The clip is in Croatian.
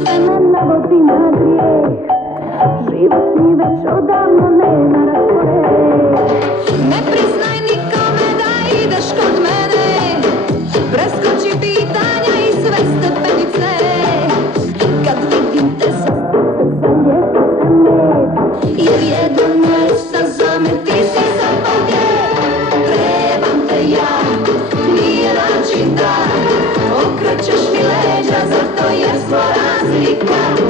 sve me navodi na grijeh. Život mi već odavno nema raspored. Ne priznaj nikome da ideš kod mene, preskoči pitanja i sve stepenice. Kad vidim te zaljeti se med, jer jedan mesta za me ti si zapovjed. Trebam te ja, nije način da okrećeš mi leđa, zato jer smo razlika.